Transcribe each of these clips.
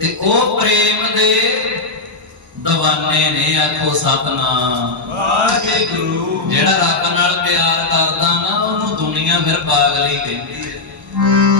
ਤੇ ਉਹ ਪ੍ਰੇਮ ਦੇ ਦਵਾਨੇ ਨੇ ਆਖੋ ਸਤਨਾਮ। ਵਾਹਿਗੁਰੂ। ਜਿਹੜਾ ਰੱਬ ਨਾਲ ਪਿਆਰ ਕਰਦਾ ਨਾ ਉਹਨੂੰ ਦੁਨੀਆ ਫਿਰ ਪਾਗਲ ਕਹਿੰਦੀ ਹੈ।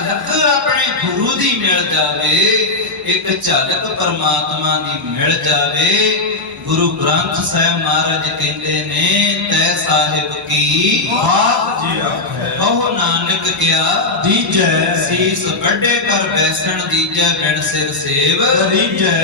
ਝਲਕ ਆਪਣੇ ਗੁਰੂ ਦੀ ਮਿਲ ਜਾਵੇ ਇੱਕ ਝਲਕ ਪਰਮਾਤਮਾ ਦੀ ਮਿਲ ਜਾਵੇ ਗੁਰੂ ਗ੍ਰੰਥ ਸਾਹਿਬ ਮਹਾਰਾਜ ਕਹਿੰਦੇ ਨੇ ਤੈ ਸਾਹਿਬ ਕੀ ਬਾਤ ਜੀ ਆਖੇ ਕਹੋ ਨਾਨਕ ਕਿਆ ਦੀਜੈ ਸੀਸ ਵੱਡੇ ਕਰ ਬੈਸਣ ਦੀਜੈ ਬਿਨ ਸਿਰ ਸੇਵ ਰੀਜੈ